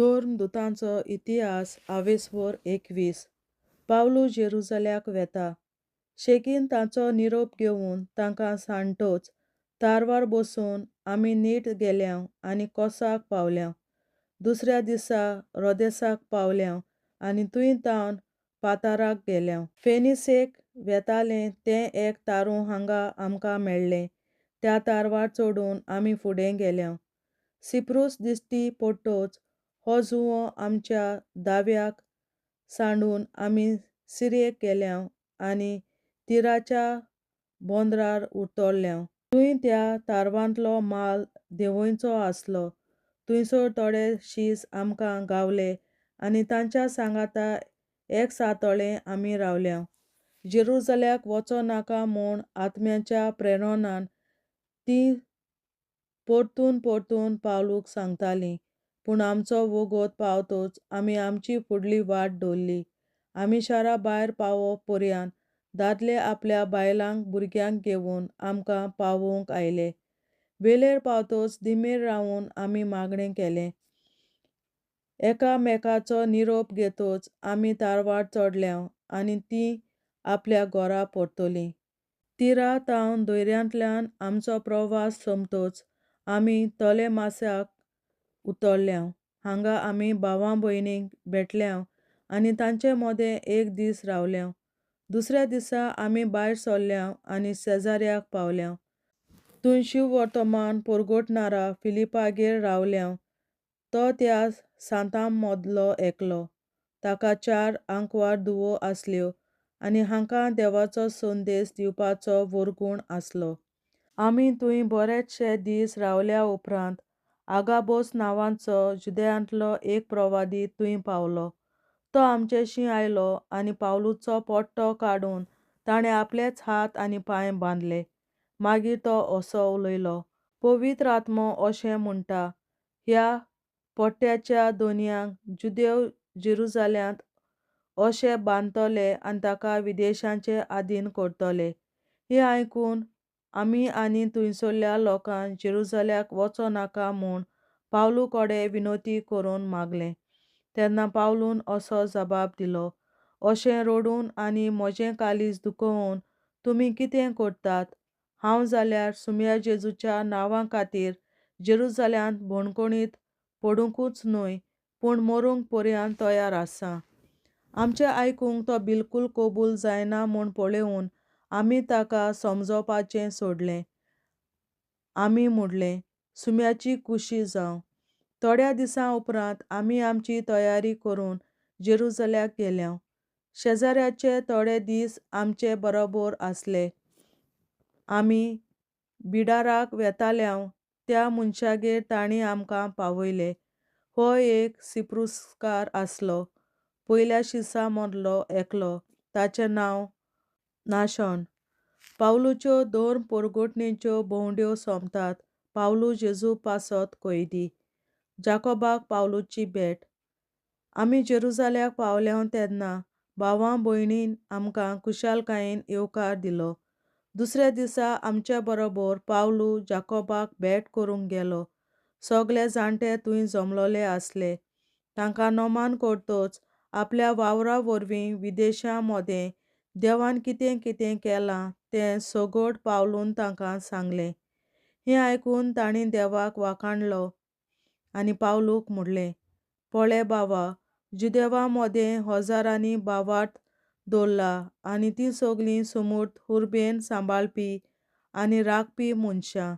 दोन दुतांचो इतिहास 21 पावलू जेरुसल्याक वेता. शेगीन तांचो निरोप घेवन तांकां सांटोच तारवार बसून आमी नीट गेल्याव आनी कोसाक पावल्याव. दुसऱ्या दिसा रोदेसाक पावल्याव आनी थंय तावन पाताराक गेल्याव. फेनिसेक वेतालें तें एक तारू हांगा आमकां मेळ्ळें. त्या तारवार चडून आमी फुडें गेल्याव. सिप्रूस दिश्टी पडटोच हो जुंवो आमच्या दाव्याक सांडून आमी सिरेक गेल्याव आनी तिराच्या बोंद्रार उतरल्याव. थंय त्या तारवांतलो माल देंवयचो आसलो. थंयसर थोडे शीस आमकां गावले आनी तांच्या सांगाता एक सातोळें आमी रावल्याव. जेरुसल्याक वचो नाका म्हूण आत्म्याच्या प्रेरणान तीं परतून परतून पावलूक सांगतालीं. पूण आमचो वगत पावतच आमी आमची फुडली वाट धरली. आमी शारा भायर पावोवप पर्यान दादले आपल्या बायलांक भुरग्यांक घेवन आमकां पावोवंक आयले. वेलेर पावतच दिमेर रावून आमी मागणें केलें. एकामेकाचो निरोप घेतच आमी तारवार चडल्याव आनी तीं आपल्या घरा परतलीं. तिरा तावन दर्यांतल्यान आमचो प्रवास सोंपतच आमी तोलेमासाक उतरल्याव. हांगा आमी भावां भयणींक भेटल्याव आनी तांचे मदें एक दीस रावल्याव. दुसऱ्या दिसा आमी भायर सरल्याव आनी सेजाऱ्याक पावल्याव. थंय शिववर्तमान परगटणारा फिलिपागेर रावल्याव. तो त्या सांतां मदलो एकलो. ताका 4 आंकवार धुवो आसल्यो आनी हांकां देवाचो संदेश दिवपाचो वरगूण आसलो. आमी थंय बरेचशे दीस रावल्या उपरांत आगाबोस नांवाचो जुदेयांतलो एक प्रवादी थंय पावलो. तो आमचेशीं आयलो आनी पावलूचो पट्टो काडून ताणें आपलेच हात आनी पांय बांदले. मागीर तो असो उलयलो. पवित्र आत्मो अशें म्हणटा, ह्या पट्ट्याच्या दोनयांक जुदेव जेरुसल्यांत अशें बांदतले आनी ताका विदेशांचे आधीन करतले. हें आयकून आमी आनी थंयसरल्या लोकांक जेरुसल्याक वचो नाका म्हूण पावलू कडेन विनोती करून मागलें. तेन्ना पावलून असो जबाब दिलो. अशें रडून आनी म्हजें काळीज दुखोवन तुमी कितें करतात? हांव जाल्यार सुम्या जेजूच्या नांवा खातीर जेरुसल्यांत भणभणीत पडूंकूच न्हय पूण मरूंक पर्यंत तयार आसां. आमचें आयकूंक तो बिलकूल कबूल जायना म्हूण पळोवन आमी ताका समजोवपाचें सोडलें. आमी म्हणलें, सुम्याची कुशी जावं. थोड्या दिसां उपरांत आमी आमची तयारी करून जेरुसल्याक गेल्याव. शेजाऱ्याचे थोडे दीस आमचे बरोबर आसले. आमी बिडाराक वेताल्याव त्या मनशागेर तांणी आमकां पावयले. हो एक सिप्रूसकार आसलो, पयल्या शिसा मदलो एकलो. ताचें नांव नाशॉन. पावलूच्यो 2 परगटणेच्यो भोंवड्यो सोंपतात पावलू जेजू पासत कैदी. जाकोबाक पावलूची भेट. आमी जेरुसल्याक पावल्याव तेन्ना भावां भयणीन आमकां खुशालकायेन येवकार दिलो. दुसऱ्या दिसा आमचे बरोबर पावलू जाकोबाक भेट करूंक गेलो. सगळे जाणटे थंय जमलोले आसले. तांकां नोमान करतच आपल्या वावरा वरवीं विदेशां मदें देवान कितें कितें केलां तें सगळं पावलून तांकां सांगलें. हें आयकून तांणी देवाक वाखाणलो आनी पावलूक म्हणलें, पळय भावा, जुदेवां मदें हजारांनी भावार्थ दवरला आनी तीं सगळीं समूर्त उर्बेन सांबाळपी आनी राखपी मनशां.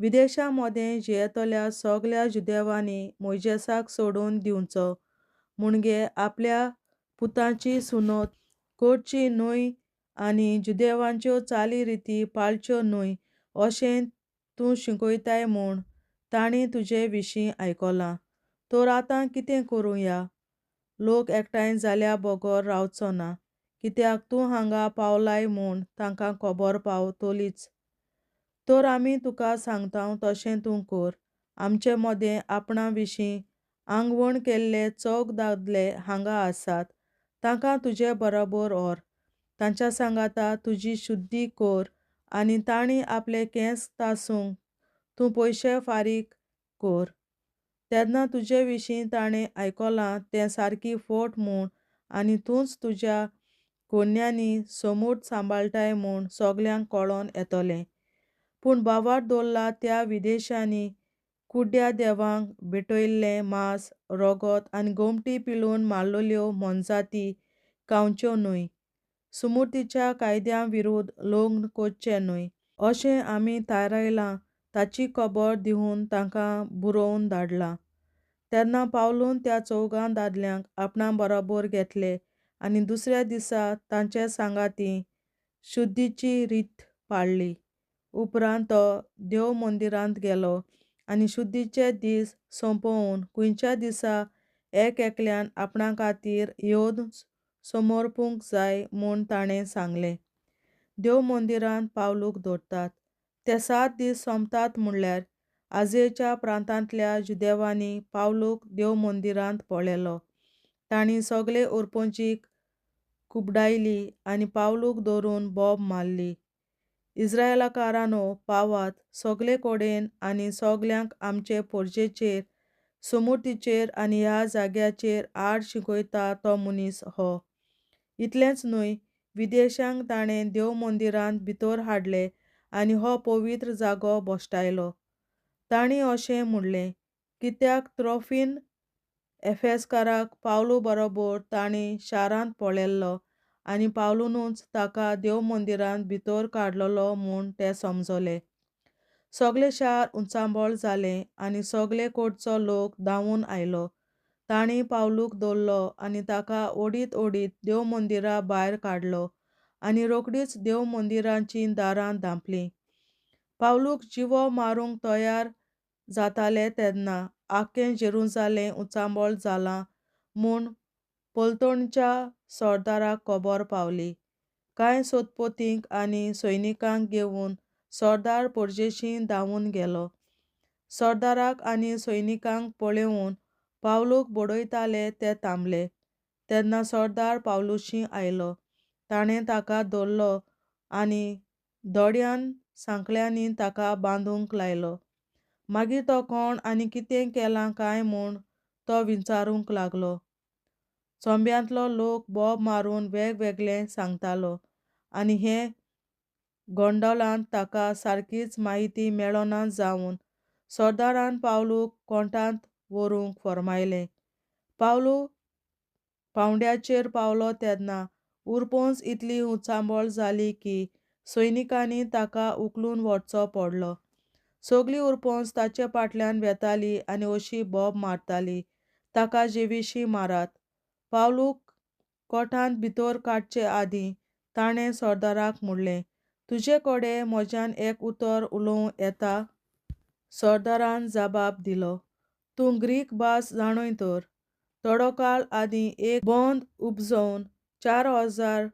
विदेशां मदें जियेतल्या सगळ्या जुदेवांनी मोइजेसाक सोडून दिवचो म्हणगे आपल्या पुताची सुनत करची न्हय आनी जुदेवांच्यो चाली रिती पाळच्यो न्हय अशें तूं शिकयताय म्हूण तांणी तुजे विशीं आयकलां. तर आतां कितें करुया? लोक एकठांय जाल्या बगर रावचो ना, कित्याक तूं हांगा पावलाय म्हूण तांकां खबर पावतलीच. तर आमी तुका सांगतांव तशें तूं कर. आमचे मदें आपणा विशीं आंगवण केल्ले चौग दादले हांगा आसात. तांकां तुजे बरोबर व्हर. तांच्या सांगाता तुजी शुद्धी कर आनी तांणी आपले केंस तासूंक तूं पयशे फारीक कर. तेन्ना तुजे विशीं ताणें आयकलां तें सारकी फोट म्हूण आनी तूंच तुज्या कोन्यांनी समूट सांबाळटाय म्हूण सगल्यांक कळोन येतलें. पूण बावाट दवरला त्या विदेशांनी कुड्ड्या देवांक भेटयल्लें मांस, रगत आनी गोमटी पिळून मारलोल्यो मोनजाती खावच्यो न्हय. सुमृतीच्या कायद्यां विरुद्ध लग्न करचें न्हय अशें आमी थारायलां ताची खबर दिवन तांकां बुरोवन धाडलां. तेन्ना पावलून त्या चौगां दादल्यांक आपणा बरोबर घेतले आनी दुसऱ्या दिसा तांचे सांगाती शुद्धीची रीत पाळ्ळी. उपरांत तो देव मंदिरांत गेलो आनी शुद्धीचे दीस सोंपोवन खंयच्या दिसा एकल्यान आपणा खातीर येवन समोरपूंक जाय म्हूण ताणें सांगलें. देव मंदिरांत पावलूक दवरतात. ते 7 दीस सोंपतात म्हणल्यार आजयेच्या प्रांतांतल्या जुदेवांनी पावलूक देव मंदिरांत पळयलो. तांणी सगळे ओरपोंचीक कुबडायली आनी पावलूक धरून बोब मारली. इस्रायेलकारांनो, पावात सगळे कडेन आनी सगल्यांक आमचे परजेचेर, समृद्धीचेर आनी ह्या जाग्याचेर आड शिकयता तो मनीस हो. इतलेंच न्हय, विदेशांक ताणें देव मंदिरांत भितर हाडले आनी हो पवित्र जागो भोश्टायलो. तांणी अशें म्हणलें, कित्याक त्रोफिम एफेसकाराक पावलू बरोबर तांणी शारांत पळयल्लो आनी पावलूनच ताका देव मंदिरांत भितर काडलोलो म्हूण ते समजले. सगळे शार उचांबळ जालें आनी सगळे कडचो लोक धांवून आयलो. तांणी पावलूक धरलो आनी ताका ओडीत ओडीत देव मंदिरा भायर काडलो आनी रोखडीच देव मंदिराचीं दारां धांपलीं. पावलूक जिवो मारूंक तयार जाताले तेन्ना आख्खें जेरुसालेम उचांबळ जालां म्हूण पलतणच्या सरदाराक खबर पावली. कांय सोदपोतींक आनी सैनिकांक घेवन सरदार परजेशीं धांवून गेलो. सरदाराक आनी सैनिकांक पळयोवन पावलूक बडयताले ते थांबले. तेन्ना सरदार पावलूशी आयलो. ताणें ताका धरलो आनी दोड्यान सांखळ्यांनी ताका बांदूंक लायलो. मागीर तो कोण आनी कितें केलां काय म्हूण तो विचारूंक लागलो. चोंब्यांतलो लोक बोब मारून वेगवेगळें सांगतालो आनी हे गोंडोलांत ताका सारकीच म्हायती मेळना जावन सरदारान पावलूक कोर्टांत व्हरूंक फर्मायलें. पावलू पावंड्याचेर पावलो तेन्ना उरपोंच इतली उचांबळ जाली की सैनिकांनी ताका उखलून व्हरचो पडलो. सगळीं उरपोंच ताचे फाटल्यान वेतालीं आनी अशीं बोब मारतालीं, ताका जेविशीं मारात. पावलूक कोर्टांत भितर काडचे आदीं ताणें सरदाराक म्हणलें, तुजे कडेन म्हज्यान एक उतर उलोवं येता? सरदारान जापाब दिलो, तूं ग्रीक भास जाणय तर. थोडो काळ आदीं एक बंद उपजोवन 4000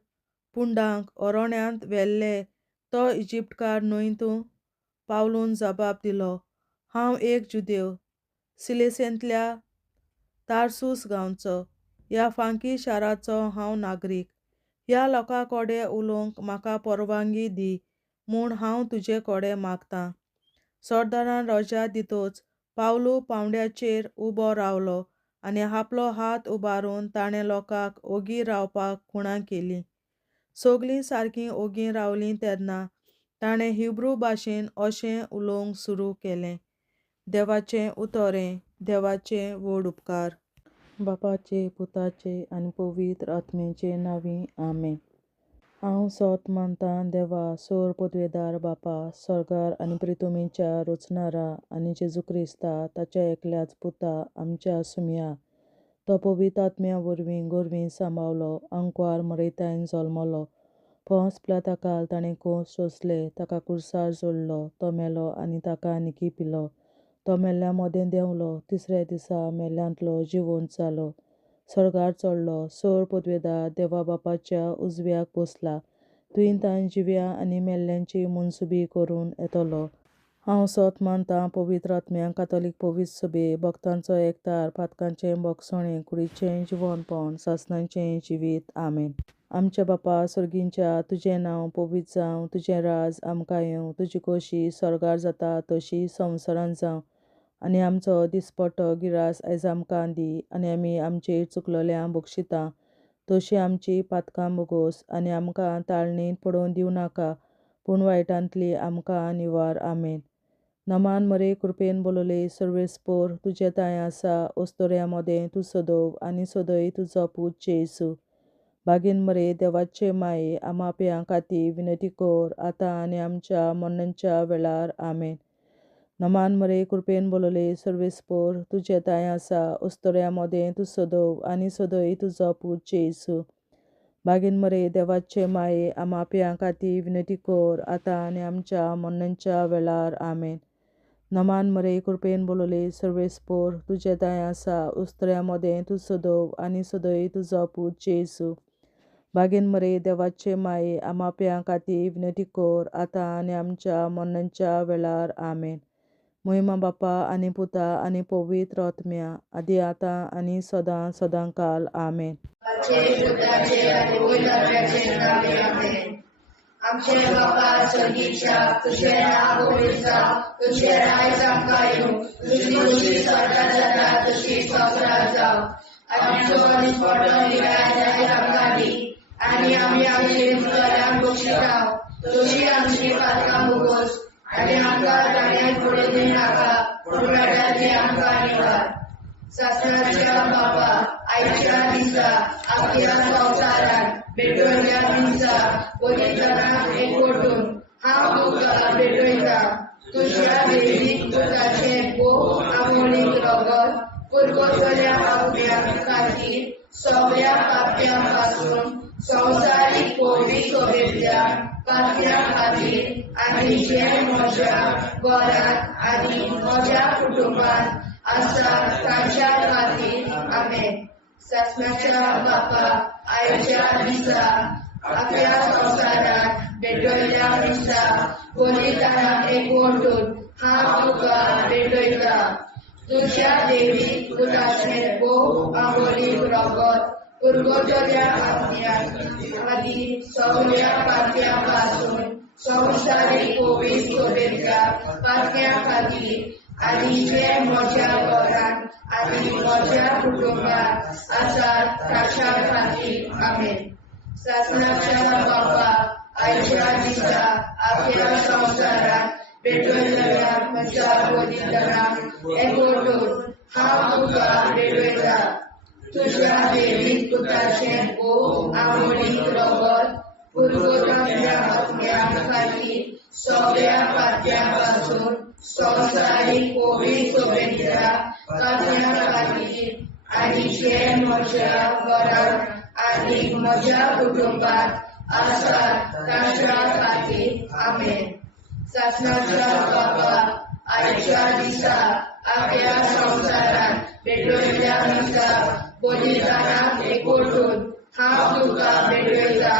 पुंडांक अरोण्यांत व्हेल्ले तो इजिप्तकार न्हय तूं? पावलून जापाब दिलो, हांव एक जुदेव, सिलिसेंतल्या तार्सुस गांवचो. ह्या फांकी शाराचो हांव नागरीक. ह्या लोकां कडेन उलोवंक म्हाका परवानगी दी म्हूण हांव तुजे कडेन मागतां. सरदारान रजा दितच पावलू पावंड्याचेर उबो रावलो आनी आपलो हात उबारून ताणें लोकांक ओगी रावपाक खुणां केली. सगळीं सारकीं ओगी रावलीं तेन्ना ताणें हिब्रू भाशेन अशें उलोवंक सुरू केलें, देवाचें उतोरें, देवाचे व्हड उपकार. बापाचे, पुताचे आनी पवित्र आत्म्याचे नांवीं आमेन. हांव सोत मानतां देवा सर्वपदवेदार बापा, सर्गार आनी पृथ्वीच्या रचणारा आनी जेजू क्रिस्ता ताच्या एकल्याच पुता आमच्या सुम्या. तो पवित्र आत्म्या वरवीं गोरवीं सांबाळलो, आंकवार मरयतायन जल्मलो. पोंस पिलाताकाल ताणें कोस सोंसले, ताका क्रुसार जोडलो, तो मेलो आनी ताका निकी पिलो. तो मेल्ल्या मोदें देंवलो, तिसऱ्या दिसा मेल्ल्यांतलो जिवंत जालो, सर्गार चडलो, सर्वपदवेदार देवा बापाच्या उजव्याक बसला. थंय तांय जिव्या आनी मेल्ल्यांची मनसुबी करून येतलो. हांव सोत मानतां पवित्र आत्म्यांक, कातोलीक पवित्र सभे, भक्तांचो एकठार, पातकांचें भोगसणें, कुडीचें जिवंतपण, सासणाचें जिवीत. आमेन. आमच्या बापा सर्गींच्या, तुजें नांव पवित्र जावं, तुजें राज आमकां येवं, तुजी खोशी सर्गार जाता तशी संवसारांत जावं. आनी आमचो दिसपट्टो गिरास आयज आमकां दी, आनी आमी आमचेर चुकलोल्यांक बक्षिता, तशी आमची पातकां बोगोस आनी आमकां ताळणेंत पडोवन दिवं नाका, पूण वायटांतली आमकां निवार. आमेन. नमान मरे कृपेन बोलोले सर्वेस्पोर, तुजे ताय आसा ओस्तोऱ्या मोदें तूं सोदोव आनी सोदय तुजो पूत जेसू. बागीन मरे देवाचे माये आमाप्यां खातीर विनंती कोर, आतां आनी आमच्या मरणाच्या वेळार. आमेन. नमान मरे कृपेन बोलोले सर्वेस्पोर, तुजे ताय आसा ओस्तोऱ्या मोदें तूं सोदोव आनी सोदय तुजो पूत जेसू. बागीन मरे देवाचे माये आमाप्यां खातीर विनंती कोर, आतां आनी आमच्या मरणाच्या वेळार. आमेन. नमान मरे कृपेन बोलोले सर्वेस्पोर, तुजे ताय आसा ओस्तोऱ्या मोदें तूं सोदोव आनी सोदय तुजो पूत जेसू. बागीन मरे देवाचे माये आमाप्यां खातीर विनंती कोर, आतां आनी आमच्या मरणाच्या वेळार. आमेन. महिमा बापा आनी पुता आनी पवित्र आत्म्या, आदी आतां आनी सदां सदांकाल. आमेन. आमचे बापा स्वर्गीच्या, तुझे नाव पवित्र जावं, तुझे राज्य आमकां येवं, तुजी खुशी स्वर्गांत जाता तशी संवसारांत जावं. आमचो दिसपट्टो गिरास आयज आमकां दी, आनी आमी आमचे चुकलोल्यांक बक्षिता, तशी आमची पातकां बोगोस आनी आमकां ताळणेंत पडोवन दिवं नाका, पूण वायटांतली आमकां निवार. सासणाच्या बापा, आयच्या दिसा आख्या संवसारांत भेटवयल्या दिसा पवित्रांक एकवटून हांव तुका भेटयता. तुज्या दैवीक पुताचें भोव आमोणीक रगत पुरगोसल्या आत्म्या खातीर सगळ्या पाप्यां पासून संवसारीक पवित्र सोबेतल्या पाप्यां खातीर, आनी जे म्हज्या घरांत आनी म्हज्या कुटुंबांत आसा तांच्या खातीर. आमेन. सासणाच्या बापा, आयच्या दिसा आख्या संवसारांत भेटवयल्या दिसा पवित्रांक एकवटून हांव तुका भेटयता. तुज्या दैवीक पुताचें भोव आमोणीक रगत पुरगोसल्या आत्म्या खातीर सगळ्या पाप्यां पासून संवसारीक पवित्र सोबेतल्या पाप्यां खातीर, आनी जे म्हज्या घरांत आनी म्हज्या कुटुंबांत आसा तांच्या खातीर. आमेन. सासणाच्या बापा, आयच्या दिसा आख्या संवसारांत भेटवयल्या म्हज्या पवित्रांक एकवटून हांव तुका भेटयता. तुज्या दैवीक पुताचें भोव आमोणीक रगत पुरगोसल्या आत्म्या खातीर सगळ्या पाप्यां पासून संवसारीक पवित्र सोबेतल्या पाप्यां खातीर, आनी जे म्हज्या घरांत आनी म्हज्या कुटुंबांत आसा तांच्या खातीर. आमेन. सासणाच्या बापा, आयच्या दिसा आख्या संवसारांत भेटवयल्या दिसा पवित्रांक एकवटून हांव तुका भेटयता.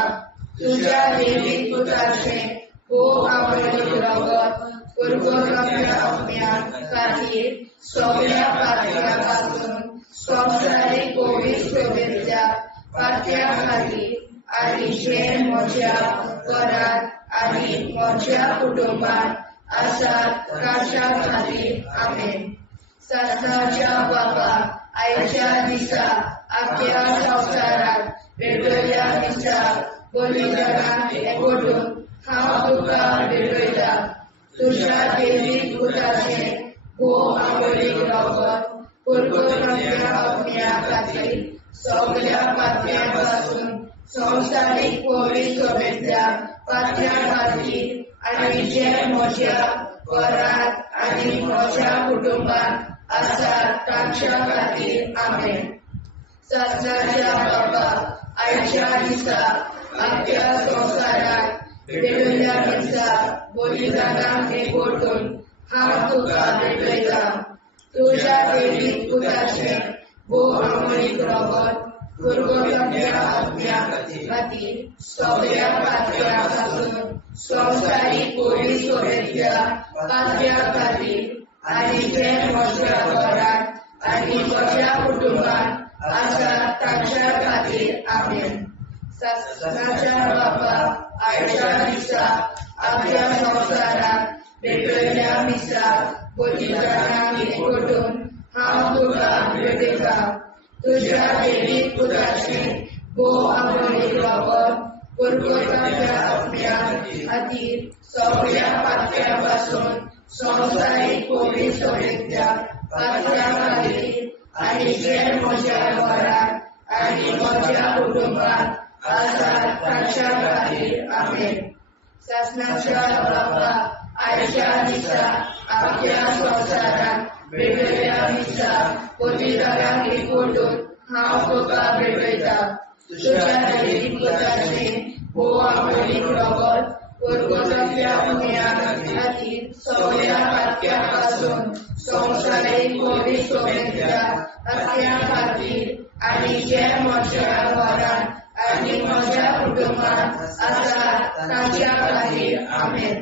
तुज्या दैवीक पुताचें भोव आमोणीक रगत पुरगोसल्या आत्म्या खातीर सगळ्या पाप्यां पासून संवसारीक पवित्र सोबेतल्या पाप्यां खातीर, आनी जे म्हज्या घरांत आनी म्हज्या कुटुंबांत आसा तांच्या खातीर. आमेन. सासणाच्या बापा, आयच्या दिसा आख्या संवसारांत भेटवयल्या दिसा पवित्रांक एकवटून हांव तुका भेटयता. तुज्या दैवीक पुताचें भोव आमोणीक रगत पुरगोसल्या आत्म्या खातीर सगळ्या पाप्यां पासून संवसारीक पवित्र सोबेतल्या पाप्यां खातीर, आनी जे म्हज्या घरांत आनी म्हज्या कुटुंबांत आसा तांच्या खातीर. आमेन. सासणाच्या बापा, आयच्या दिसा आख्या संवसारांत भेटवयल्या दिसा पवित्रांक एकवटून हांव तुका भेटयता. तुज्या दैवीक पुताचें भोव आमोणीक रगत पुरगोसल्या आत्म्या खातीर सगळ्या पाप्यां पासून संवसारीक पवित्र सोबेतल्या पाप्यां खातीर, आनी जे म्हज्या घरांत आनी म्हज्या कुटुंबांत आसा तांच्या खातीर. आमेन. सासणाच्या बापा, आयच्या दिसा आख्या संवसारांत भेटवयल्या दिसा पवित्रांक एकवटून तुझ्या देवीक पुत्राचे भोव अमोलीक रगत पुरगताच्या आत्म्या खातीर सगळ्या पातळ्यांपासून संवसारीक कोविड समेतल्या पातळ्या खातीर आनी जे म्हज्या घरांत आनी म्हज्या कुटुंबात आसात तांच्या खातीर आमेन. शासनाच्या बाबा आयच्या दिसा आपल्या संवसारांत भेटयल्या दिसा पवित्रांक एकवटून हांव तुका भेटयता. तुझ्या देवीक पुत्राचे भोव अमोलीक रगत पुरगताच्या पुण्या खातीर सगळ्या पातक्यां पासून संवसारीक कोविड समेतल्या पातक्यां खातीर आनी जे म्हज्या घरांत आनी म्हज्या कुटुंबात आसात तांच्या खातीर आमेन.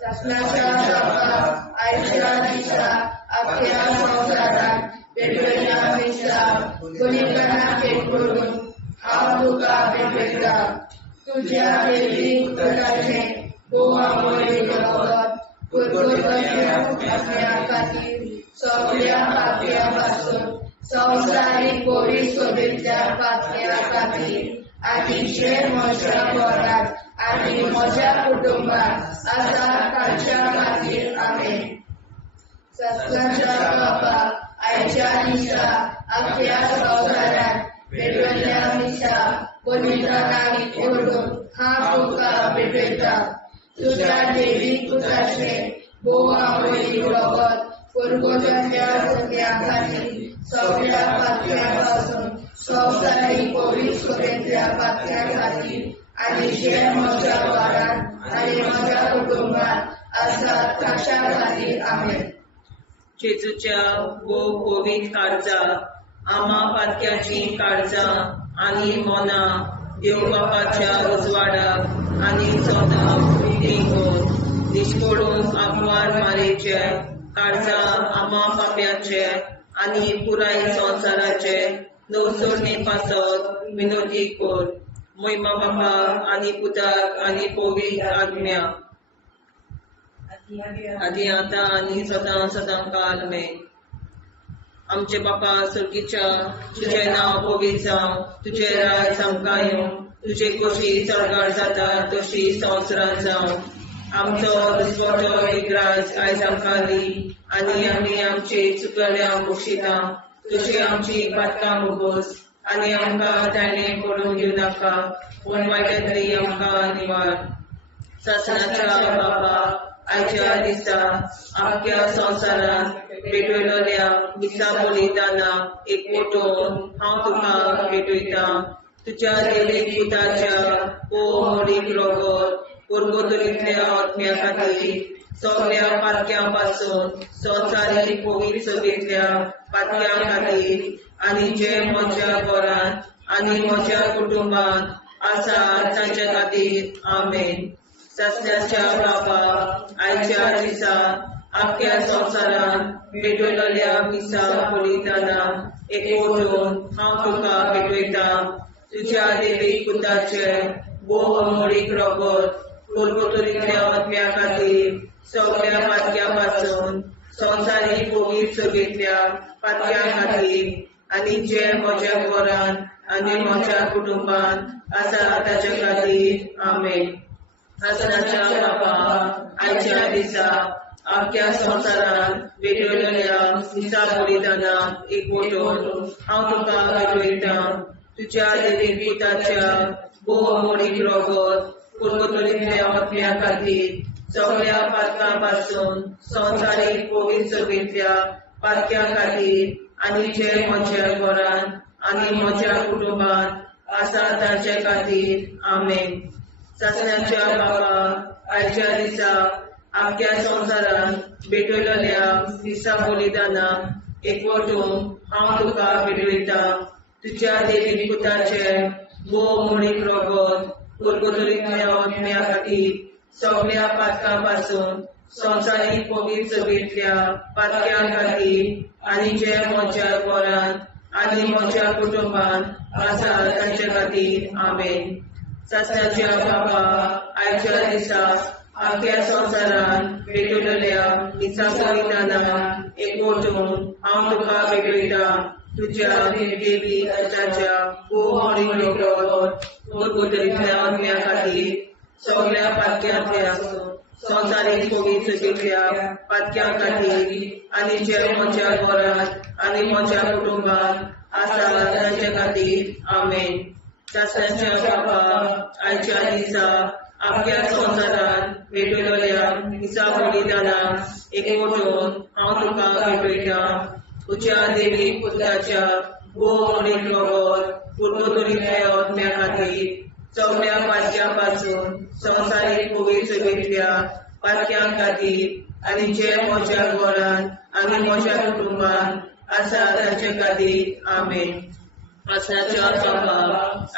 शासनाच्या बाबा आयच्या दिसा आपल्या संवसारांत भेटयल्या दिसा पवित्रांक एकवटून हांव तुका भेटयता. तुझ्या देवीक पुत्राचे भोव अमोलीक रगत पुरगताच्या पुण्या खातीर सगळ्या पातळ्यां पासून संवसारीक कोविड समेतल्या पातळ्यां खातीर आनी जे म्हज्या घरांत आनी म्हज्या कुटुंबात आसात तांच्या खातीर आमेन. शासनाच्या बाबा आयच्या दिसा आपल्या संवसारांत भेटयल्या दिसा पवित्रांक एकवटून हांव तुका भेटयता. तुझ्या देवीक पुत्राचे भोव अमोलीक रगत पुरगताच्या पुण्या खातीर सगळ्या पातळ्यां पासून संवसारीक कोविड समेतल्या पातळ्यां खातीर आनी जे म्हज्या घरांत आनी म्हज्या कुटुंबात आसात तांच्या खातीर आमेन. जेजूच्या भोव कोविड काळजा आम्हा पातक्याची काळजां आनी मनां देव बापाच्या उजवाडाक आनी सदांच उक्तींक दिश्पडून आग्वाद मारेचे काळजां आम्हा पाप्याचे आनी पुराय संवसाराचे नवसोडणे पासत विनोदी कोर. महिमा बापा आनी पुताक आनी पवित्र आत्म्या आदी आतां आनी सदां सदां काल आमेन. आमचे बापा सर्गीच्या तुझे नांव पवित्र जावं, तुझे राज आमकां येवं, तुझे कशी सरकार जाता तशी संवसारांत जावं. आमचो दिसवटो एक राज आयज आमकां दी आनी आमी आमचे चुकल्यांक बक्षिता. तुजी आमची पातकां भोगोस आनी आमकां ताणें पडून दिवं नाका पूण वायटांतली आमकां निवार. शासनाच्या बाबा आयच्या दिसा आख्या संवसारांत भेटयल्या दिसा बलिदानाक एकवटून हांव तुका भेटयता. तुज्या देवीक पुताच्या भोव अमोलीक रगत पुरगताच्या आत्म्या खातीर सगळ्या पातक्यां पासून संवसारीक कोविड समेतल्या पातक्यां खातीर आनी जे म्हज्या घरांत आनी म्हज्या कुटुंबात आसात तांच्या खातीर आमेन. शासनाच्या बाबा आयच्या दिसा आख्या संवसारांत भेटयल्या दिसा बलिदानाक एकवटून हांव तुका भेटयता. तुज्या देवीक पुताचे भोव अमोलीक रगत पुरगताच्या आत्म्या खातीर सगळ्या पातक्यां पासून संवसारीक कोविड समेतल्या पातक्यां खातीर आनी जे म्हज्या घरांत आनी म्हज्या कुटुंबात आसात तांच्या खातीर आमेन. शासनाच्या बाबा आयच्या दिसा आख्या संवसारांत भेटयल्या दिसा बलिदानाक एकवटून हांव तुका भेटयता. तुज्या देवीक पुताच्या भोव अमोलीक रगत पुरगताच्या आत्म्या खातीर सगळ्या पातकां पासून संवसारीक कोविड समेतल्या पातक्यां खातीर आनी जे म्हज्या घरांत आनी म्हज्या कुटुंबात आसात तांच्या खातीर आमेन. शासनाच्या बाबा आयच्या दिसा आख्या संवसारांत भेटयल्या दिसा बलिदानाक एकवटून हांव तुका भेटयता. तुज्या देवीक पुताचे भोव अमोलीक रगत पुरगताच्या आत्म्या खातीर सगळ्या पातकां पासून संवसारीक कोविड समेतल्या पातक्यां खातीर आनी जे म्हज्या घरांत आनी म्हज्या कुटुंबात आसात तांच्या खातीर आमेन. शासनाच्या बाबा आयच्या दिसा आख्या संवसारांत भेटयल्या दिसा बलिदानाक एकवटून हांव तुका भेटयता. तुझ्या देवी ताच्या बोहणीकडे परगोतरीतल्या आत्म्या खातीर सगळ्या पातक्यांतले आसूं संवसारीक पवित्रतेच्या पातक्यां खातीर आनी जे म्हज्या घरांत आनी म्हज्या कुटुंबांत आसा तांचे खातीर आमेन. शास्त्राच्या बाबा आयच्या दिसा आपल्या संवसारान भेटयलेल्या दिसा बलिदानाक एकवटून हांव तुका भेटयता. तुज्या देवी पुत्राच्या बोहणीक रगत परगोतरीतल्या आत्म्या खातीर सगळ्या पातक्यां पासून संवसारीक पवित्रतेच्या पातक्यां खातीर आनी जे म्हज्या घरांत आनी म्हज्या कुटुंबांत आसा तांचे खातीर आमेन. आसनाच्या बाबा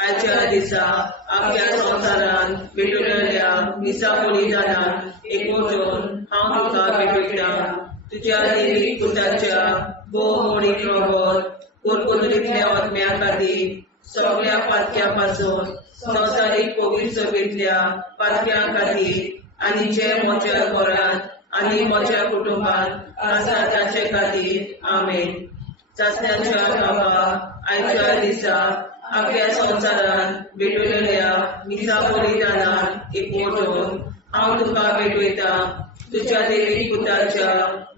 आयच्या दिसा आपल्या संवसारान भेटयलेल्या दिसा बलिदानाक एकवटून हांव तुका भेटयता. तुज्या देवी पुत्राच्या बोहणीक रगत परगोतरीतल्या आत्म्या खातीर सगळ्या पातक्यां पासून संवसारीक पवित्रतेच्या पातक्यां खातीर आनी जे म्हज्या घरांत आनी म्हज्या कुटुंबांत आसा तांचे खातीर आमेन. चाचण्याच्या बाबा आयच्या दिसा आपल्या संवसारान भेटयलेल्या दिसा बलिदानाक एकवटून हांव तुका भेटयता. तुज्या देवी पुत्राच्या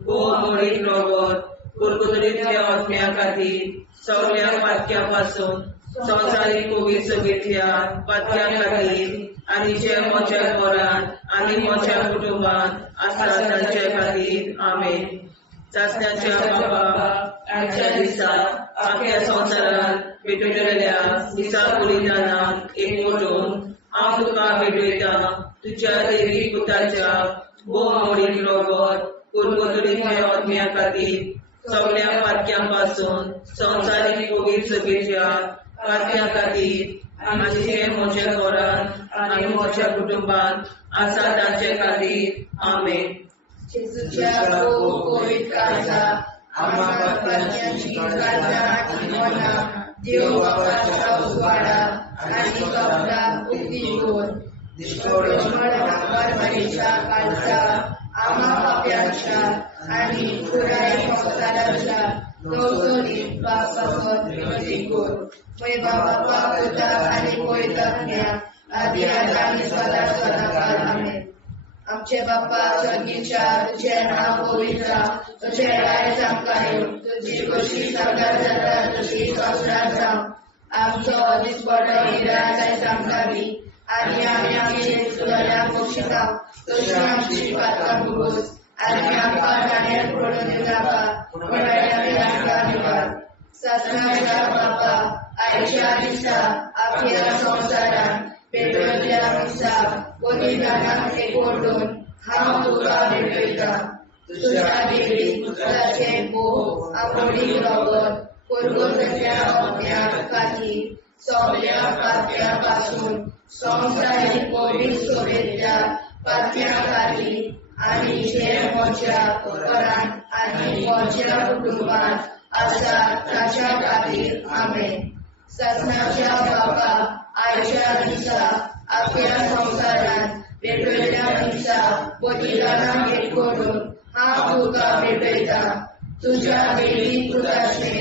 बोहणीक रगत परगोतरीतल्या आत्म्या खातीर सगळ्या पातक्यां पासून संवसारीक पवित्रतेच्या पातक्यां खातीर आनी जे म्हज्या घरांत आनी म्हज्या कुटुंबांत आसा तांचे खातीर आमेन. चाचण्याच्या बाबा आयच्या दिसा आपल्या संवसारान भेटयलेल्या दिसा बलिदानाक एकवटून हांव तुका भेटयता. तुज्या देवी पुत्राच्या बोहणीक रगत परगोतरीतल्या आत्म्या खातीर सगळ्या पातक्यां पासून संवसारीक पवित्रतेच्या पातक्यां खातीर आनी जे म्हज्या घरांत आनी म्हज्या कुटुंबांत आसा तांचे खातीर आमेन. जेजूच्या पवित्र काळजा आम्हा पातक्यांची काळजा आनी मना देव बापाच्या उजवाडा आनी कपडाक उक्ती दोर मरणीच्या काळजा आम्हा पाप्यांच्या आनी पुराय संवसाराच्या गवसणीत वासवत विनती कोर. पळय बाबा पुता आनी पवित्रात्म्या आदी आनी सदा सदाकाळ आमेन. आमचे बाप्पा स्वर्गीच्या तुझे नाव पवित्र तुझे राय आमकां येवं तुजी कशी सरकार जाता तशी संसारांत जावं. आमचो दिसपडो हिराय आयज आमकां दी आनी आमी आमची सुदारणाक बक्षिता तशी आमची पातकां भोगोस आनी आमकां नाण्यार पडून दिनाका पूण आमी आमकां निवार. सत्नाच्या बाप्पा आयच्या दिसा आपल्या संवसारान भेटयल्ल्या दिसा बलिदानाक एकवटून हांव तुका भेटयता. तुज्या देवी पुत्राचे बोह आवडीक रगत परगोतरीतल्या आत्म्या खातीर सगळ्या पातक्यां पासून संवसारीक पवित्रतेच्या पातक्यां खातीर आनी जे म्हज्या घरांत आनी म्हज्या कुटुंबांत आसा ताच्या खातीर आमेन. सत्नाच्या बाबा आयच्या दिसा आपल्या संवसारान भेटयल्ल्या दिसा बलिदानाक एकवटून हांव तुका भेटयता. तुज्या देवी पुत्राचे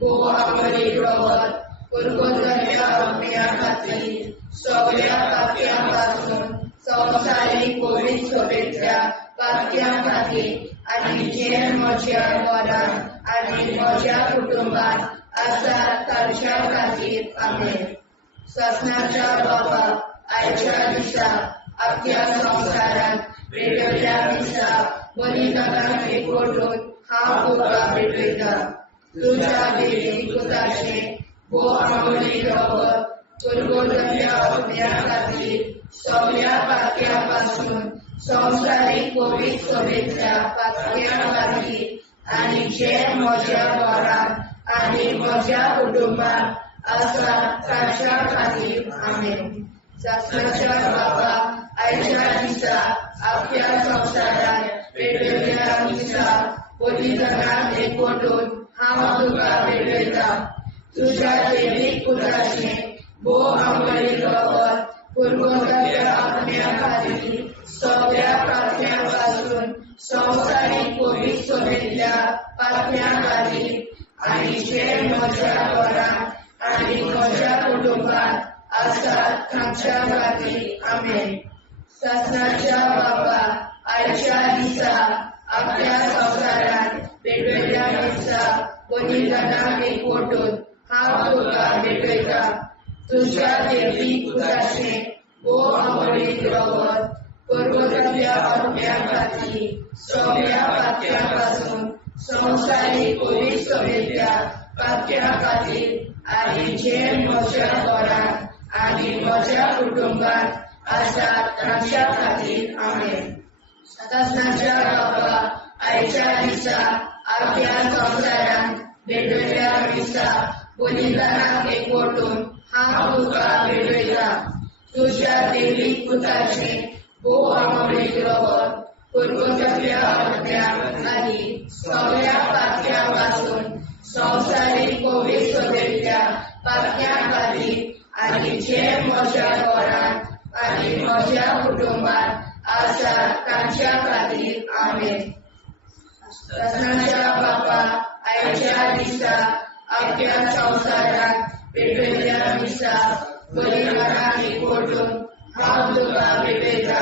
बोह आवडीक रगत परगोतरीतल्या आत्म्या खातीर सगळ्या पातक्यां पासून संवसारीक पवित्रतेच्या पातक्यां खातीर आनी जे म्हज्या घरांत आनी म्हज्या कुटुंबांत आसा तांच्या खातीर आमेन. सत्नाच्या बाबा आयच्या दिसा आपल्या संवसारान भेटयल्ल्या दिसा बलिदानाक एकवटून हांव तुका भेटयता. तुज्या देवी पुत्राचे बोह आवडीक रगत परगोतरीतल्या आत्म्या खातीर सगळ्या पातक्यां पासून संवसारीक पवित्रतेच्या पातक्यां खातीर आनी जे म्हज्या घरांत आनी म्हज्या कुटुंबांत आसा तांच्या खातीर आमेन. सत्नाच्या बाबा आयच्या दिसा आपल्या संवसारान भेटयल्ल्या दिसा बलिदानाक एकवटून हांव तुका भेटयता. तुज्या देवी पुत्राचे बोह आवडीक रगत परगोतरीतल्या आत्म्या खातीर सगळ्या पातक्यां पासून संवसारीक पवित्रतेच्या पातक्यां खातीर आनी जे म्हज्या घरांत आनी म्हज्या कुटुंबात आसात तांच्या खातीर आमेन. ससनाच्या बाबा, आयच्या दिसा आपल्या संवसारांत वेगवेगळ्या दिसा बलिदानाक एकवटून हांव तुका भेटयता. तुज्या देवी पुताचें भोव आवडीत रगत पर्वतांतल्या आत्म्या खातीर सगळ्या पात्यां पासून संवसारीक पवित्र सभेंतल्या पात्यां खातीर आनी जे म्हज्या घरांत आनी म्हज्या कुटुंबात आसात तांच्या खातीर आमेन. ससनाच्या बाबा, आयच्या दिसा आपल्या संवसारांत वेगवेगळ्या दिसा बलिदानाक एकवटून हांव तुका भेटयता. तुज्या देवी पुताचें भोव आवडीत रगत पर्वतांतल्या आत्म्या आनी सगळ्या पात्यां पासून संवसारीक पवित्र सभेंतल्या पात्यां खातीर आनी जे म्हज्या घरांत आनी म्हज्या कुटुंबात आसात तांच्या खातीर आमेन. ससनाच्या बाबा, आयच्या दिसा आपल्या संवसारांत वेगवेगळ्या दिसा बलिदानाक एकवटून हांव तुका भेटयता.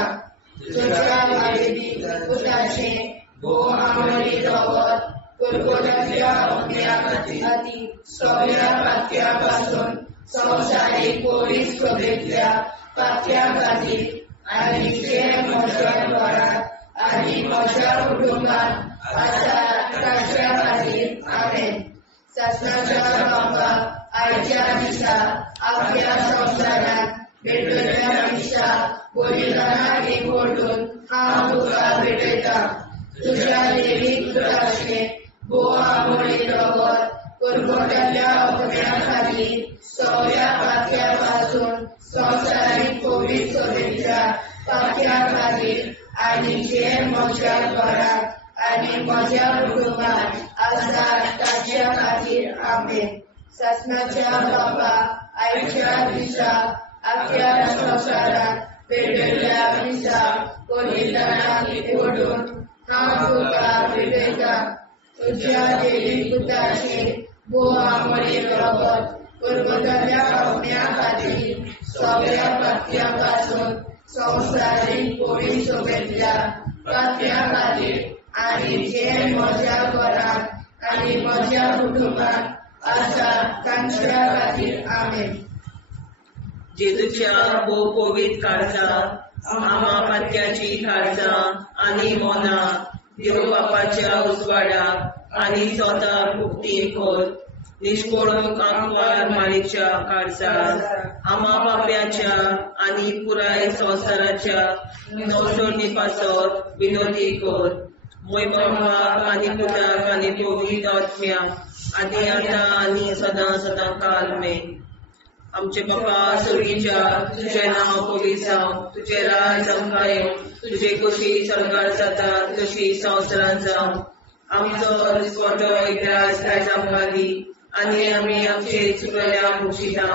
तुज्या देवी पुताचें भोव आवडीत रगत पर्वतांतल्या आत्म्या खातीर सगळ्या पात्यां पासून संवसारीक पवित्र सभेंतल्या पात्यां खातीर आनी जे म्हज्या घरांत आनी म्हज्या कुटुंबात आसात तांच्या खातीर आमेन. ससनाच्या बाबा, आयच्या दिसा आपल्या संवसारांत वेगवेगळ्या दिसा बलिदानाक एकवटून हांव तुका भेटयता. तुज्या देवी पुताचें भोव आवडीत रगत पर्वतांतल्या आत्म्या खातीर सगळ्या पात्यां पासून संवसारीक पवित्र सभेंतल्या पात्यां खातीर आनी जे म्हज्या घरांत आनी म्हज्या कुटुंबात आसात तांच्या खातीर आमेन. ससनाच्या बाबा, आयच्या दिसा आपल्या संवसारांत वेगवेगळ्या दिसा बलिदानाक एकवटून हांव तुका भेटयता. तुज्या देवी पुताचें भोव आवडीत रगत पर्वतांतल्या आत्म्या खातीर सगळ्या पात्यां पासून संवसारीक पवित्र सभेंतल्या पात्यां खातीर आनी जे म्हज्या घरांत आनी म्हज्या कुटुंबात आसात तांच्या खातीर आमेन. जेजूच्या भोव पवित्र काळजां, आमा पात्याची काळजां आनी मोना देव बापाच्या उजवाडाक आनी स्वता मुक्ती कर. निष्पळूक आंकवार माळेच्या काळजां, आमा बाप्याच्या आनी पुराय संवसाराच्या नवसोडणी पासत विनोदी कर. मोय बापाक आनी पुताक आनी पवित्र आत्म्या आदी आतां आनी सदां सदां काल मेन. आमचे बापा सर्गीच्या, तुझें नांव पवित्र जावं, तुजें राज आमकां येवं, तुजी कशी सरकार जाता तशी संवसारांत जावं. आमचो दिसवटो एकदांच आयज आमकां दी आनी आमी आमचे चुकयल्यांक बक्षिता.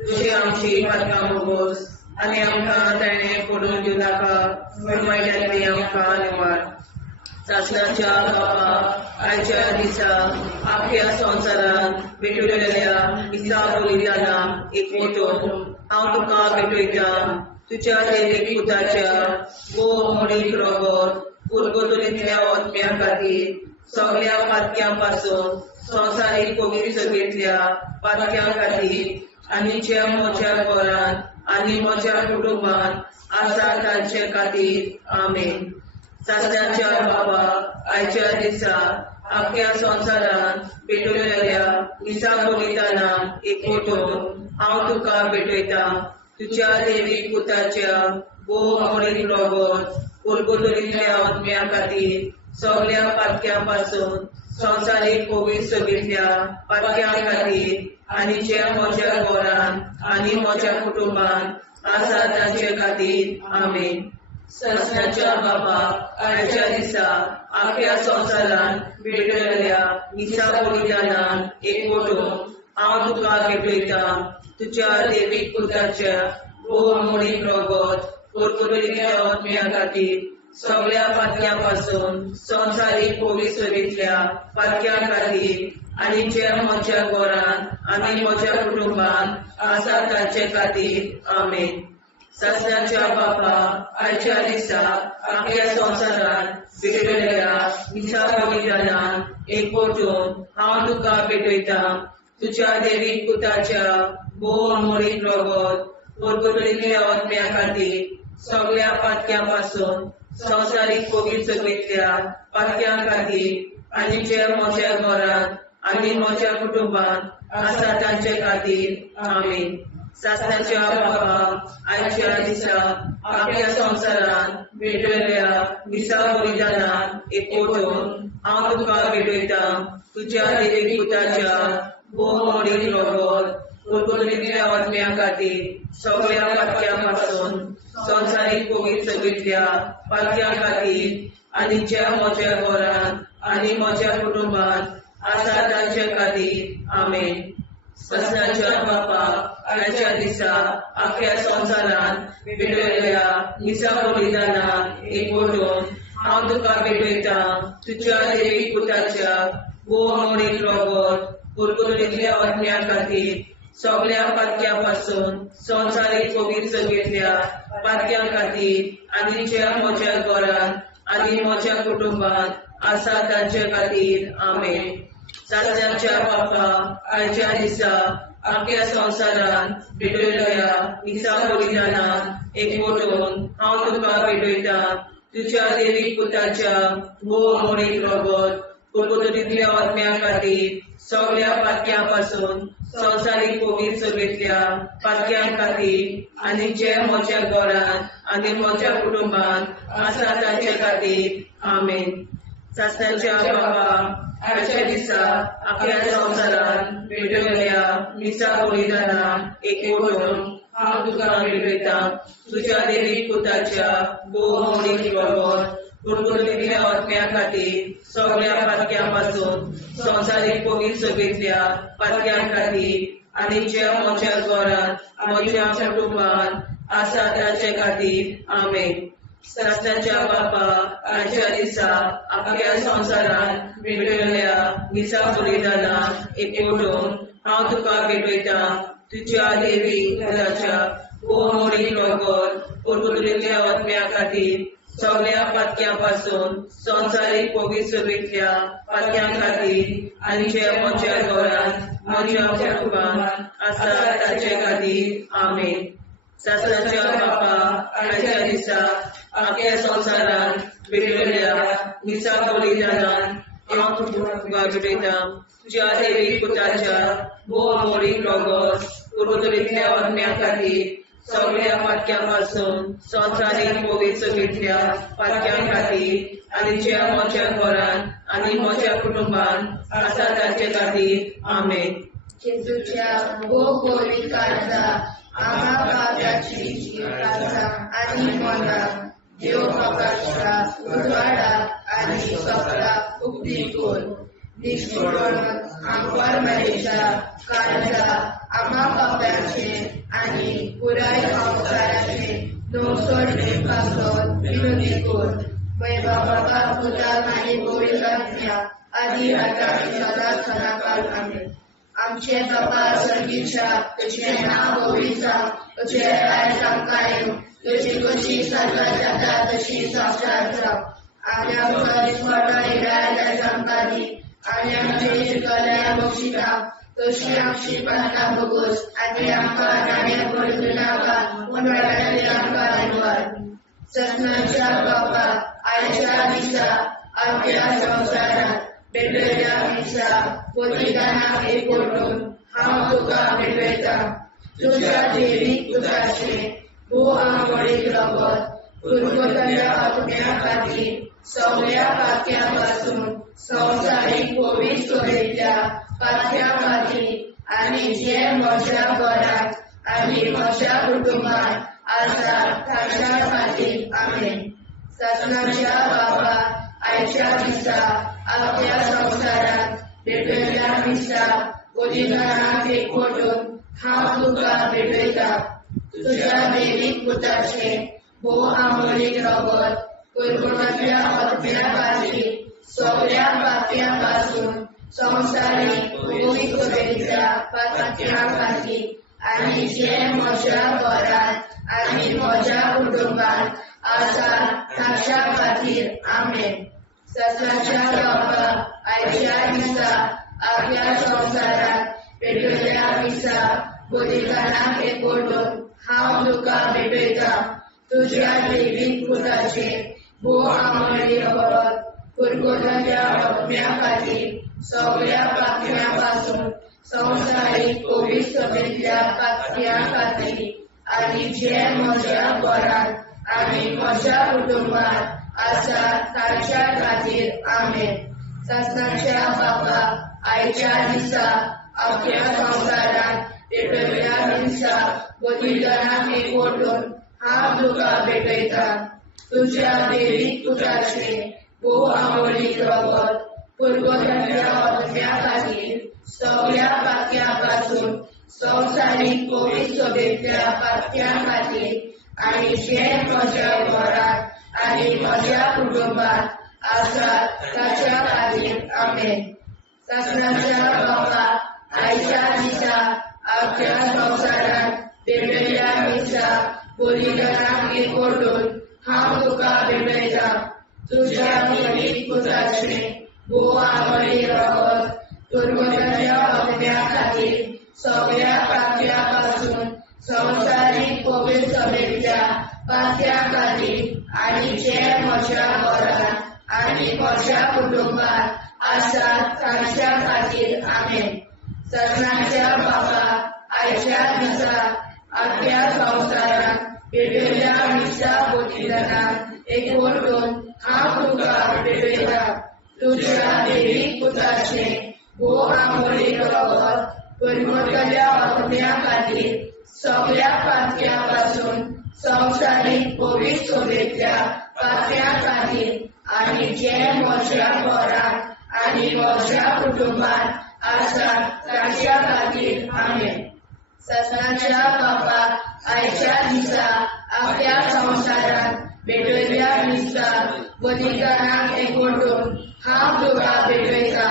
तुजी आमची पातकां भोगोस आनी आमकां ताणें पडून दिवं नाका, वायटांतली आमकां निवाड. ससनाच्या बाबा, आयच्या दिसा आपल्या संवसारांत भेटयलेल्या दिसा बलिदानाक एकवटून हांव तुका भेटयता. तुज्या देवी पुताच्या भोव आवडीत रगत पर्वतांतल्या आत्म्या खातीर सगळ्या पात्यां पासून संवसारीक पवित्र सभेंतल्या पात्यां खातीर आनी जे म्हज्या घरांत आनी म्हज्या कुटुंबात आसात तांचे खातीर आमेन. ससनाच्या बाबा, आयच्या दिसा आपल्या संवसारांत भेटयलेल्या दिसा बलिदानाक एकवटून हांव तुका भेटयता. तुज्या देवी पुताच्या भोव आवडीत रगत पर्वतांतल्या आत्म्या खातीर सगळ्या पात्यां पासून संवसारीक पवित्र सभेंतल्या पात्यां खातीर आनी जे म्हज्या घरांत आनी म्हज्या कुटुंबात आसात तांचे खातीर आमेन. ससनाच्या बाबा, आयच्या दिसा आपल्या संवसारांत भेटयलेल्या दिसा बलिदानाक एकवटून हांव तुका भेटयता. तुज्या देवी पुताच्या भोव आवडीत रगत पर्वतांतल्या आत्म्या खातीर सगळ्या पात्यां पासून संवसारीक पवित्र सभेंतल्या पात्यां खातीर आनी जे म्हज्या घरान आनी म्हज्या कुटुंबान आसा तांचे खातीर आमेन. सस्नाच्या बापा, आयच्या दिसा आख्या संवसारान विटयलेल्या दिसा बलिदानान एकवटून हांव तुका भेटयता. तुज्या देवीक पुताच्या भोव अमोलीक रगत परगटलेल्या आत्म्या खातीर सगळ्या पातक्यां पासून संवसारीक पवित्रतेंतल्या पातक्यां खातीर आनी जे म्हज्या घरान आनी म्हज्या कुटुंबान आसा तांचे खातीर आमेन. सासणाच्या बापा, आयच्या दिसा आख्या संवसारान भेटयलेल्या दिसा बलिदानान एकवटून हांव तुका भेटयता. तुज्या देवीक पुताच्या भोव अमोलीक रगत परगटलेल्या आत्म्या खातीर सगळ्या पातक्यां पासून संवसारीक पवित्रतेंतल्या पातक्यां खातीर आनी ज्या म्हज्या घरान आनी म्हज्या कुटुंबान आसा तांचे खातीर आमेन. सस्नाच्या बापा, आयच्या दिसा आख्या संवसारान भेटयलेल्या दिसा बलिदानान एकवटून हांव तुका भेटयता. तुज्या देवीक पुताच्या भोव अमोलीक रगत परगटलेल्या आत्म्या खातीर सगळ्या पातक्यां पासून संवसारीक पवित्रतेंतल्या पातक्यां खातीर आनी ज्या म्हज्या घरान आनी म्हज्या कुटुंबान आसा तांचे खातीर आमेन. सासणाच्या बापा, आयच्या दिसा आख्या संवसारान भेटयलेल्या दिसा बलिदानान एकवटून हांव तुका भेटयता. तुज्या देवीक पुताच्या भोव अमोलीक रगत परगटलेल्या आत्म्या खातीर सगळ्या पातक्यां पासून संवसारीक पवित्रतेंतल्या पातक्यां खातीर आनी जे म्हज्या घरान आनी म्हज्या कुटुंबान आसा तांचे खातीर आमेन. सासणाच्या बापा, आयच्या दिसा आख्या संवसारान भेटयलेल्या दिसा बलिदानान एकवटून हांव तुका भेटयता. तुज्या देवीक पुताच्या भोव अमोलीक रगत परगटलेल्या आत्म्या खातीर सगळ्या पातक्यां पासून संवसारीक पवित्रतेंतल्या पातक्यां खातीर आनी जे म्हज्या घरान म्हज्या कुटुंबान आसा तांचे खातीर आमेन. सासणाच्या बापा, आयच्या दिसा आख्या संवसारान भेटयलेल्या दिसा बलिदानान एकवटून हांव तुका भेटयता. तुज्या देवीक पुताच्या भोव अमोलीक रगत परगटलेल्या आत्म्या खातीर सगळ्या पातक्यां पासून संवसारीक पवित्रतेंतल्या पातक्यां खातीर आनी जे म्हज्या घरान म्हज्या कुटुंबान आसा तांचे खातीर आमेन. सासणाच्या बापा, आयच्या दिसा आख्या संवसारान भेटयलेल्या दिसा बलिदानान हांव तुका भेटयता. तुज्या देवीक पुताच्या भोव अमोलीक रगत परगटलेल्या आत्म्या खातीर सगळ्या पातक्यां पासून संवसारीक पवित्रतेंतल्या पातक्यां खातीर आनी जे म्हज्या घरान आनी म्हज्या कुटुंबान आसा तांचे खातीर आमेन. जेजूच्या भोव पवित्र काळजा आम्हा पाप्याची काळजा आनी मनाक देव बापाच्या उजवाडा आनी सगळा उक्ती कर. निष्ठुरण आंकवार मेरेच्या काळजा आम्हा पाप्याचे आनी पुराय संवसाराचे नवसोडणे पासत विनंती कर. बाबा पुताक आनी पवित्र आत्म्या आदी आतां आनी सदांच सदांकाळ आमेन. आमचे बाबा सर्गीच्या तुझे नाव पवित्र तुझे राय आमकां तुझी कशी साजरा जाता तशी संवसारांत राव. आनी आमकां दिसपट्टा इराय आमकां दी आनी आमचे शिकल्या बक्षिता तशी आमची प्रार्थना भोगोस आनी आमकां नाण्या पडूं नाका पूण वाटायले आमकां आयवार. सस्नाच्या बापा, आयच्या दिसा आख्या संवसारांत भेटयल्या दिसा बलिदानाक एकवटून हांव तुका भेटयता. तुज्या देवीक पुताचे भोव अमोलीक रगत परगटलेल्या आत्म्या खातीर सगळ्या पातक्यां पासून संवसारीक पवित्रतेंतल्या पातक्यां खातीर आनी जे म्हज्या घरान आनी म्हज्या कुटुंबान आसा तांच्या खातीर आमेन. सस्नाच्या बापा, आयच्या दिसा आख्या संवसारांत भेटयल्या दिसा बलिदानाक एकवटून हांव तुका भेटयता. तुज्या देवीक पुताचे भोव अमोलीक रगत परगटलेल्या आत्म्या खातीर सगळ्या पातक्यां पासून संवसारीक भौमीक सोबेच्या पातक्या खातीर आनी जे म्हज्या घरांत आनी म्हज्या कुटुंबांत आसा ताच्या खातीर आमेन. सत्याच्या बाबा आयच्या दिसा आपल्या संवसारात पेटयल्या दिसा बलिदानाक एकवटून हांव तुका भेटयता. तुज्या दैवीक पुताचेर भोव आमळी वत कुरकुरच्या आत्म्या खातीर सगळ्या पातक्यां पासून संवसारीक कोवीड सभेंतल्या पातक्यां खातीर आनी जे म्हज्या घरांत आनी म्हज्या कुटुंबांत आसा ताच्या खातीर आमेन. सत्याच्या बाबा आयच्या दिसा आपल्या संवसारात पेटयल्या दिसा बलिदानाक एकवटून हांव तुका भेटयता. तुज्या दैवीक पुताचेर भोव आमळीक रगत कुरकुरच्या आत्म्या खातीर सगळ्या पातक्यां पासून संवसारीक कोवीड सभेंतल्या पातक्यां खातीर आनी जे म्हज्या घरांत आनी म्हज्या कुटुंबांत आसा ताच्या खातीर आमेन. सत्याच्या बाबा आयच्या दिसा आपल्या संवसारात पेटयल्या दिसा बलिदानाक एकवटून हांव तुका भेटयता. तुज्या दैवीक पुताचेर भोव आमळी रगत कुरकुरच्या आत्म्या खातीर सगळ्या पातक्यां पासून संवसारीक कोवीड सभेंतल्या पातक्यां खातीर आनी जे म्हज्या घरांत आनी म्हज्या कुटुंबांत आसा ताच्या खातीर आमेन. सत्याच्या बाबा आयच्या दिसा आपल्या संवसारात पेटयल्या दिसा बलिदानाक एकवटून हांव तुका भेटयता. तुज्या दैवीक पुताचेर भोव आमळी रगत कुरकुरच्या आत्म्या खातीर सगळ्या पातक्यां पासून संवसारीक कोवीड सभेंतल्या पातक्यां खातीर आनी जे म्हज्या घरांत आनी म्हज्या कुटुंबांत आसा ताच्या खातीर आमेन. सत्याच्या बाबा आयच्या दिसा आपल्या संवसारात पेटयल्या दिसा बलिदानाक एकवटून हांव तुका भेटयता.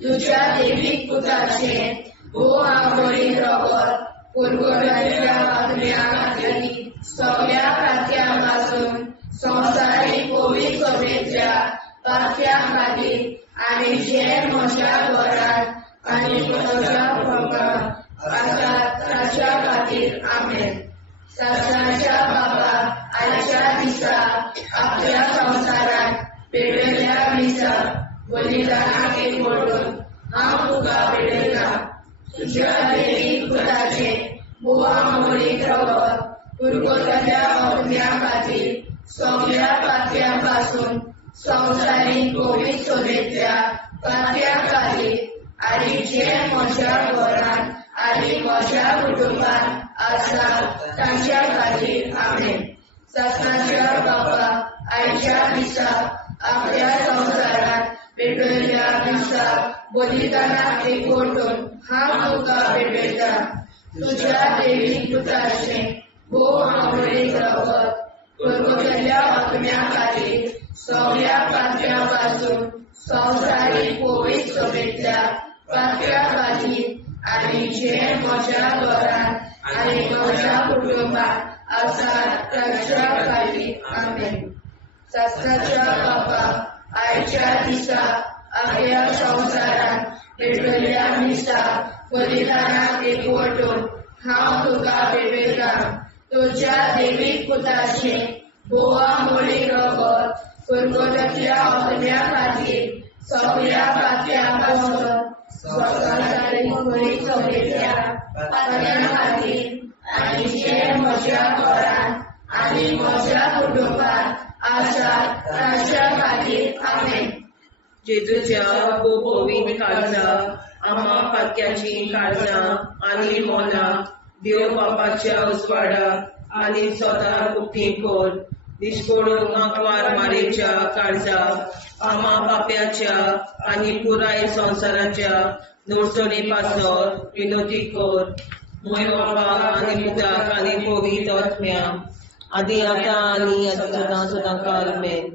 तुज्या दैवीक पुताचेर भोव आमळी रगत कुरकुरच्या आत्म्या खातीर सगळ्या पातक्यां पासून संवसारीक कोवीड सभेंतल्या पातक्यां खातीर आनी जे म्हज्या घरांत आनी म्हज्या कुटुंबांत आसा ताच्या खातीर आमेन. सत्याच्या बाबा आयच्या दिसा आपल्या संवसारात पेटयल्या दिसा बलिदानाक एकवटून हांव तुका भेटयता. तुज्या दैवीक पुताचेर भोव आमळी रगत कुरकुरच्या आत्म्या खातीर सगळ्या पातक्यां पासून संवसारीक कोवीड सभेंतल्या पातक्यां खातीर आनी जे म्हज्या घरांत आनी म्हज्या कुटुंबांत आसा ताच्या खातीर आमेन. सत्याच्या बाबा आयच्या दिसा आपल्या संवसारात पेटयल्या दिसा बलिदानाक एकवटून हांव तुका भेटयता. तुज्या दैवीक पुताचेर भोव आमळी रगत कुरकुरच्या आत्म्या खातीर सगळ्या पातक्यां पासून संवसारीक कोवीड सभेंतल्या पातक्यां खातीर आनी जे म्हज्या घरांत आनी म्हज्या कुटुंबांत आसा ताच्या खातीर आमेन. सत्याच्या बाबा आयच्या दिसा आपल्या संवसारात पेटयल्या दिसा बलिदानाक एकवटून हांव तुका भेटयता. तुज्या दैवीक पुताचेर भोव आमळी रगत कुरकुरच्या आत्म्या खातीर सगळ्या पातक्यां पासून संवसारीक कोवीड सभेंतल्या पातक्यां खातीर आनी जे म्हज्या घरांत आनी म्हज्या कुटुंबांत आसा ताच्या खातीर आमेन. जेजूच्या कोवीड काळजा आम्हा पातक्याची काळजा आनी मोना देव बापाच्या उजवाडाक आनी स्वता कुटी कोर दिसपडून आंकवार मारेच्या काळजा आम्हा पाप्याच्या आनी पुराय संवसाराच्या नोडसणी पासत विनोदी कोर. मोय बाबा आनी पुताक आनी पवित्र आत्म्या आदी आतां आनी सदां सदां काल आमेन.